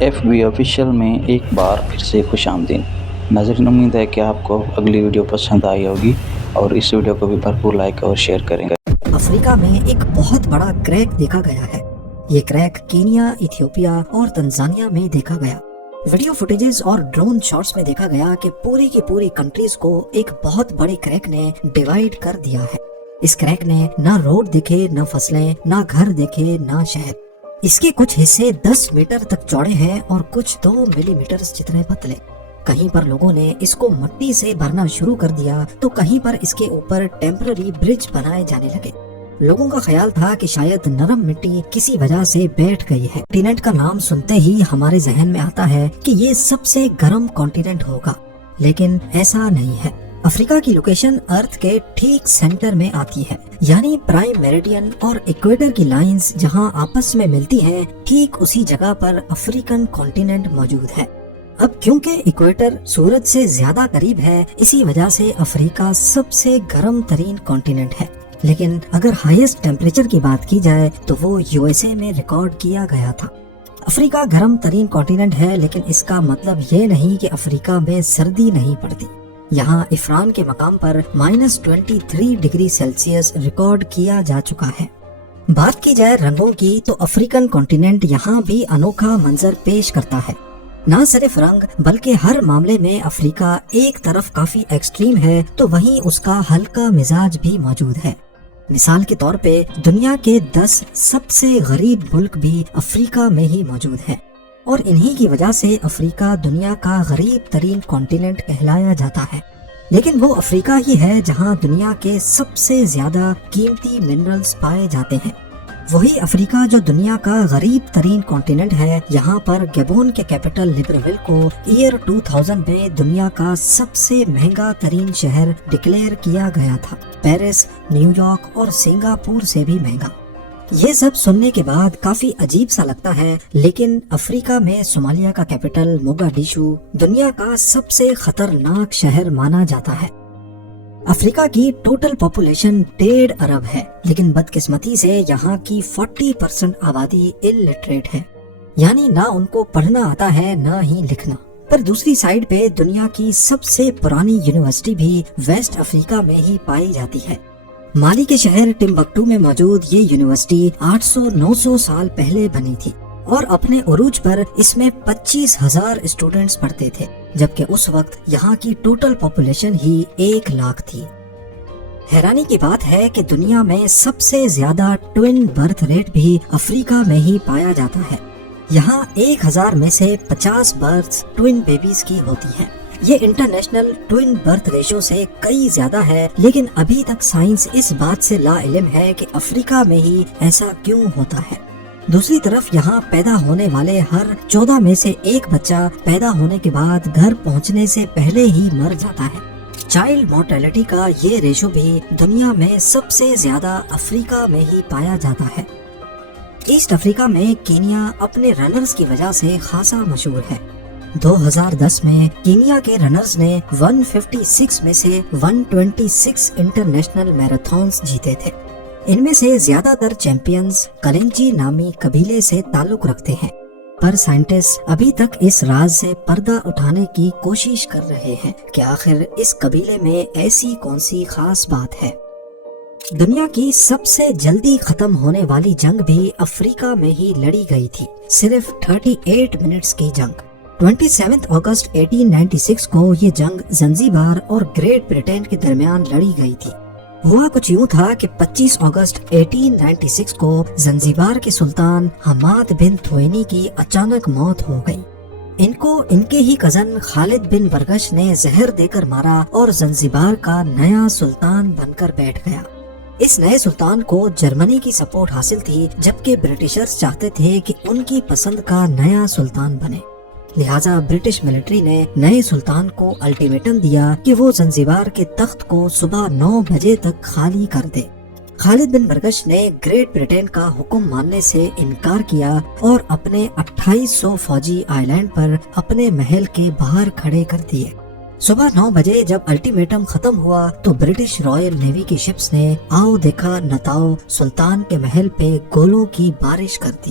F B official میں ایک بار پھر سے خوش آمدید ناظرین، امید ہے کہ آپ کو اگلی ویڈیو پسند آئی ہوگی اور اس ویڈیو کو بھی بھرپور لائک اور شیئر کریں گے۔ افریقہ میں ایک بہت بڑا کریک دیکھا گیا ہے۔ یہ کریک کینیا، ایتھیوپیا اور تنزانیہ میں دیکھا گیا۔ ویڈیو فوٹیجز اور ڈرون شاٹس میں دیکھا گیا کہ پوری کی پوری کنٹریز کو ایک بہت بڑے کریک نے ڈیوائیڈ کر دیا ہے۔ اس کریک نے نہ روڈ دیکھے، نہ فصلیں، نہ گھر دیکھے، نہ شہر۔ اس کے کچھ حصے 10 میٹر تک چوڑے ہیں اور کچھ 2 ملی میٹر جتنے پتلے۔ کہیں پر لوگوں نے اس کو مٹی سے بھرنا شروع کر دیا تو کہیں پر اس کے اوپر ٹیمپرری برج بنائے جانے لگے۔ لوگوں کا خیال تھا کہ شاید نرم مٹی کسی وجہ سے بیٹھ گئی ہے۔ کانٹیننٹ کا نام سنتے ہی ہمارے ذہن میں آتا ہے کہ یہ سب سے گرم کانٹیننٹ ہوگا، لیکن ایسا نہیں ہے۔ افریقہ کی لوکیشن ارتھ کے ٹھیک سینٹر میں آتی ہے، یعنی پرائم میریڈین اور ایکویٹر کی لائنز جہاں آپس میں ملتی ہیں، ٹھیک اسی جگہ پر افریقن کانٹیننٹ موجود ہے۔ اب کیونکہ ایکویٹر سورج سے زیادہ قریب ہے، اسی وجہ سے افریقہ سب سے گرم ترین کانٹیننٹ ہے۔ لیکن اگر ہائیسٹ ٹیمپریچر کی بات کی جائے تو وہ USA میں ریکارڈ کیا گیا تھا۔ افریقہ گرم ترین کانٹیننٹ ہے، لیکن اس کا مطلب یہ نہیں کہ افریقہ میں سردی نہیں پڑتی۔ یہاں عفران کے مقام پر -23 ڈگری سیلسیس ریکارڈ کیا جا چکا ہے۔ بات کی جائے رنگوں کی تو افریقن کانٹیننٹ یہاں بھی انوکھا منظر پیش کرتا ہے۔ نہ صرف رنگ بلکہ ہر معاملے میں افریقہ ایک طرف کافی ایکسٹریم ہے تو وہیں اس کا ہلکا مزاج بھی موجود ہے۔ مثال کے طور پہ دنیا کے 10 سب سے غریب ملک بھی افریقہ میں ہی موجود ہیں، اور انہی کی وجہ سے افریقہ دنیا کا غریب ترین کانٹیننٹ کہلایا جاتا ہے۔ لیکن وہ افریقہ ہی ہے جہاں دنیا کے سب سے زیادہ قیمتی منرلز پائے جاتے ہیں۔ وہی افریقہ جو دنیا کا غریب ترین کانٹیننٹ ہے، یہاں پر گیبون کے کیپٹل لبریویل کو ایئر 2000 میں دنیا کا سب سے مہنگا ترین شہر ڈکلیئر کیا گیا تھا، پیرس، نیو یارک اور سنگاپور سے بھی مہنگا۔ یہ سب سننے کے بعد کافی عجیب سا لگتا ہے، لیکن افریقہ میں صومالیہ کا کیپٹل موگادیشو دنیا کا سب سے خطرناک شہر مانا جاتا ہے۔ افریقہ کی ٹوٹل پاپولیشن 1.5 ارب ہے، لیکن بدقسمتی سے یہاں کی 40% آبادی الٹریٹ ہے، یعنی نہ ان کو پڑھنا آتا ہے نہ ہی لکھنا۔ پر دوسری سائیڈ پہ دنیا کی سب سے پرانی یونیورسٹی بھی ویسٹ افریقہ میں ہی پائی جاتی ہے۔ مالی کے شہر ٹمبکٹو میں موجود یہ یونیورسٹی 800-900 سال پہلے بنی تھی، اور اپنے عروج پر اس میں 25,000 اسٹوڈنٹس پڑھتے تھے، جبکہ اس وقت یہاں کی ٹوٹل پاپولیشن ہی 1 لاکھ تھی۔ حیرانی کی بات ہے کہ دنیا میں سب سے زیادہ ٹوین برتھ ریٹ بھی افریقہ میں ہی پایا جاتا ہے۔ یہاں 1000 میں سے 50 برتھس ٹوین بیبیز کی ہوتی ہیں۔ یہ انٹرنیشنل ٹوین برتھ ریشو سے کئی زیادہ ہے، لیکن ابھی تک سائنس اس بات سے لا علم ہے کہ افریقہ میں ہی ایسا کیوں ہوتا ہے۔ دوسری طرف یہاں پیدا ہونے والے ہر 14 میں سے 1 بچہ پیدا ہونے کے بعد گھر پہنچنے سے پہلے ہی مر جاتا ہے۔ چائلڈ مورٹیلٹی کا یہ ریشو بھی دنیا میں سب سے زیادہ افریقہ میں ہی پایا جاتا ہے۔ ایسٹ افریقہ میں کینیا اپنے رنرز کی وجہ سے خاصا مشہور ہے۔ 2010 میں کینیا کے رنرز نے 156 میں سے 126 انٹرنیشنل میراتھنز جیتے تھے۔ ان میں سے زیادہ تر چیمپئنز کلنجی نامی قبیلے سے تعلق رکھتے ہیں، پر سائنٹسٹ ابھی تک اس راز سے پردہ اٹھانے کی کوشش کر رہے ہیں کہ آخر اس قبیلے میں ایسی کون سی خاص بات ہے۔ دنیا کی سب سے جلدی ختم ہونے والی جنگ بھی افریقہ میں ہی لڑی گئی تھی، صرف 38 منٹس کی جنگ۔ 27 اگست 1896 کو یہ جنگ زنزیبار اور گریٹ برٹین کے درمیان لڑی گئی تھی۔ ہوا کچھ یوں تھا کہ 25 اگست 1896 کو زنزیبار کے سلطان حماد بن تھوئینی کی اچانک موت ہو گئی۔ ان کو ان کے ہی کزن خالد بن برگش نے زہر دے کر مارا اور زنزیبار کا نیا سلطان بن کر بیٹھ گیا۔ اس نئے سلطان کو جرمنی کی سپورٹ حاصل تھی، جبکہ برٹشرز چاہتے تھے کہ ان کی پسند کا نیا سلطان بنے۔ لہٰذا برٹش ملٹری نے نئے سلطان کو الٹیمیٹم دیا کہ وہ زنزیبار کے تخت کو صبح 9 بجے تک خالی کر دے۔ خالد بن برگش نے گریٹ برٹین کا حکم ماننے سے انکار کیا اور اپنے 2800 فوجی آئی لینڈ پر اپنے محل کے باہر کھڑے کر دیے۔ صبح 9 بجے جب الٹیمیٹم ختم ہوا تو برٹش رائل نیوی کی شپس نے آؤ دیکھا نتاؤ سلطان کے محل پہ گولوں کی بارش کر دی۔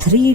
3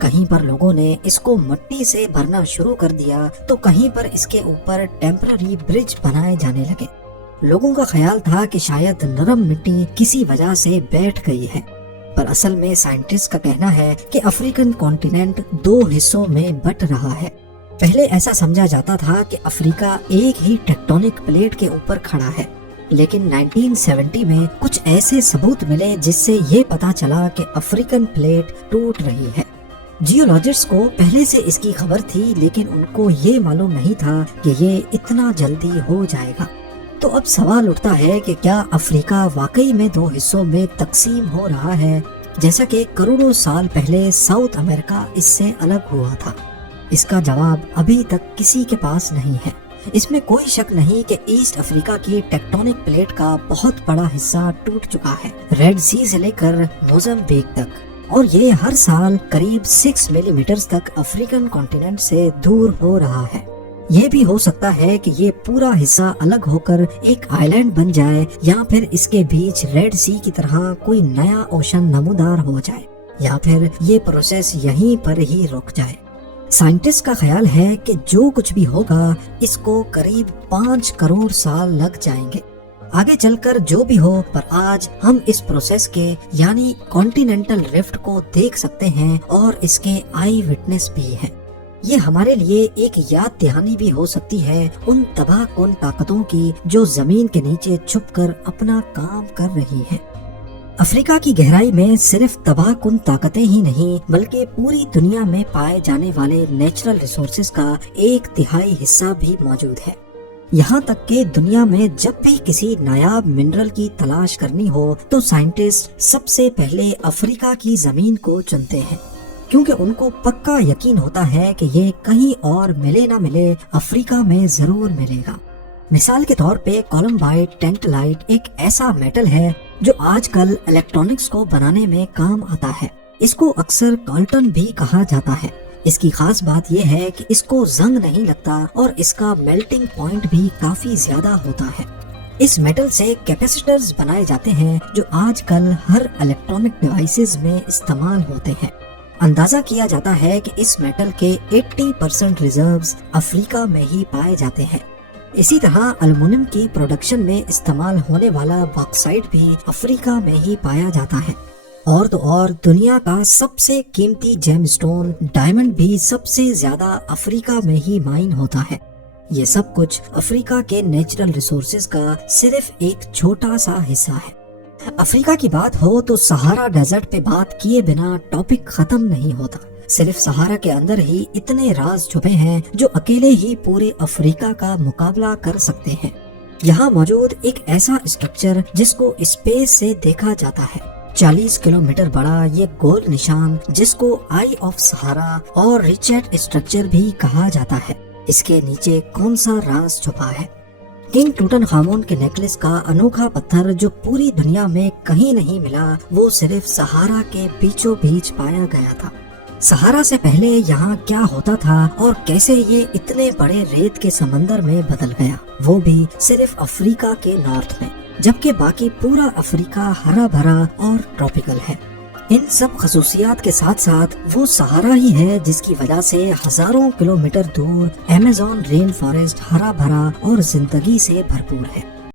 کہیں پر لوگوں نے اس کو مٹی سے بھرنا شروع کر دیا تو کہیں پر اس کے اوپر ٹیمپرری برج بنائے جانے لگے۔ لوگوں کا خیال تھا کہ شاید نرم مٹی کسی وجہ سے بیٹھ گئی ہے، پر اصل میں سائنٹسٹ کا کہنا ہے کہ افریقن کانٹیننٹ 2 حصوں میں بٹ رہا ہے۔ پہلے ایسا سمجھا جاتا تھا کہ افریقہ ایک ہی ٹیکٹونک پلیٹ کے اوپر کھڑا ہے، لیکن 1970 میں کچھ ایسے ثبوت ملے جس سے یہ پتا چلا کہ افریقن پلیٹ ٹوٹ رہی ہے۔ جیولوجسٹ کو پہلے سے اس کی خبر تھی، لیکن ان کو یہ معلوم نہیں تھا کہ یہ اتنا جلدی ہو جائے گا۔ تو اب سوال اٹھتا ہے کہ کیا افریقہ واقعی میں 2 حصوں میں تقسیم ہو رہا ہے، جیسا کہ کروڑوں سال پہلے ساؤتھ امریکہ اس سے الگ ہوا تھا؟ اس کا جواب ابھی تک کسی کے پاس نہیں ہے۔ اس میں کوئی شک نہیں کہ ایسٹ افریقہ کی ٹیکٹونک پلیٹ کا بہت بڑا حصہ ٹوٹ چکا ہے، ریڈ سی سے لے کر موزمبیک تک، اور یہ ہر سال قریب 6 ملی میٹر تک افریقن کانٹیننٹ سے دور ہو رہا ہے۔ یہ بھی ہو سکتا ہے کہ یہ پورا حصہ الگ ہو کر ایک آئی لینڈ بن جائے، یا پھر اس کے بیچ ریڈ سی کی طرح کوئی نیا اوشن نمودار ہو جائے، یا پھر یہ پروسیس یہیں پر ہی رک جائے۔ سائنٹسٹ کا خیال ہے کہ جو کچھ بھی ہوگا اس کو قریب 5 کروڑ سال لگ جائیں گے۔ آگے چل کر جو بھی ہو، پر آج ہم اس پروسیس کے یعنی کانٹیننٹل رفٹ کو دیکھ سکتے ہیں اور اس کے آئی وٹنس بھی ہیں۔ یہ ہمارے لیے ایک یاد دہانی بھی ہو سکتی ہے ان تباہ کن طاقتوں کی جو زمین کے نیچے چھپ کر اپنا کام کر رہی ہیں۔ افریقہ کی گہرائی میں صرف تباہ کن طاقتیں ہی نہیں بلکہ پوری دنیا میں پائے جانے والے نیچرل ریسورسز کا 1/3 حصہ بھی موجود ہے۔ یہاں تک کہ دنیا میں جب بھی کسی نایاب منرل کی تلاش کرنی ہو تو سائنٹسٹ سب سے پہلے افریقہ کی زمین کو چنتے ہیں، کیونکہ ان کو پکا یقین ہوتا ہے کہ یہ کہیں اور ملے نہ ملے افریقہ میں ضرور ملے گا۔ مثال کے طور پہ کولمبائٹ ٹینٹلائٹ ایک ایسا میٹل ہے جو آج کل الیکٹرونکس کو بنانے میں کام آتا ہے۔ اس کو اکثر کالٹن بھی کہا جاتا ہے۔ اس کی خاص بات یہ ہے کہ اس کو زنگ نہیں لگتا اور اس کا میلٹنگ پوائنٹ بھی کافی زیادہ ہوتا ہے۔ اس میٹل سے کیپیسیٹرز بنائے جاتے ہیں جو آج کل ہر الیکٹرونک ڈیوائسز میں استعمال ہوتے ہیں۔ اندازہ کیا جاتا ہے کہ اس میٹل کے 80% ریزروز افریقہ میں ہی پائے جاتے ہیں۔ اسی طرح الومینیم کی پروڈکشن میں استعمال ہونے والا باکسائٹ بھی افریقہ میں ہی پایا جاتا ہے، اور تو اور دنیا کا سب سے قیمتی جیم سٹون ڈائمنڈ بھی سب سے زیادہ افریقہ میں ہی مائن ہوتا ہے۔ یہ سب کچھ افریقہ کے نیچرل ریسورسز کا صرف ایک چھوٹا سا حصہ ہے۔ افریقہ کی بات ہو تو سہارا ڈیزرٹ پہ بات کیے بنا ٹاپک ختم نہیں ہوتا۔ صرف سہارا کے اندر ہی اتنے راز چھپے ہیں جو اکیلے ہی پورے افریقہ کا مقابلہ کر سکتے ہیں۔ یہاں موجود ایک ایسا اسٹرکچر جس کو اسپیس سے دیکھا جاتا ہے، 40 کلومیٹر بڑا یہ گول نشان جس کو آئی آف سہارا اور ریچارڈ اسٹرکچر بھی کہا جاتا ہے، اس کے نیچے کون سا راز چھپا ہے؟ کنگ ٹوٹن خامون کے نیکلس کا انوکھا پتھر جو پوری دنیا میں کہیں نہیں ملا، وہ صرف سہارا کے بیچوں بیچ پایا گیا تھا۔ سہارا سے پہلے یہاں کیا ہوتا تھا اور کیسے یہ اتنے بڑے ریت کے سمندر میں بدل گیا، وہ بھی صرف افریقہ کے نارتھ میں، جبکہ باقی پورا افریقہ ہرا بھرا اور ٹراپیکل ہے۔ ان سب خصوصیات کے ساتھ ساتھ وہ سہارا ہی ہے جس کی وجہ سے ہزاروں کلومیٹر دور ایمیزون رین فارسٹ ہرا بھرا اور زندگی سے بھرپور ہے۔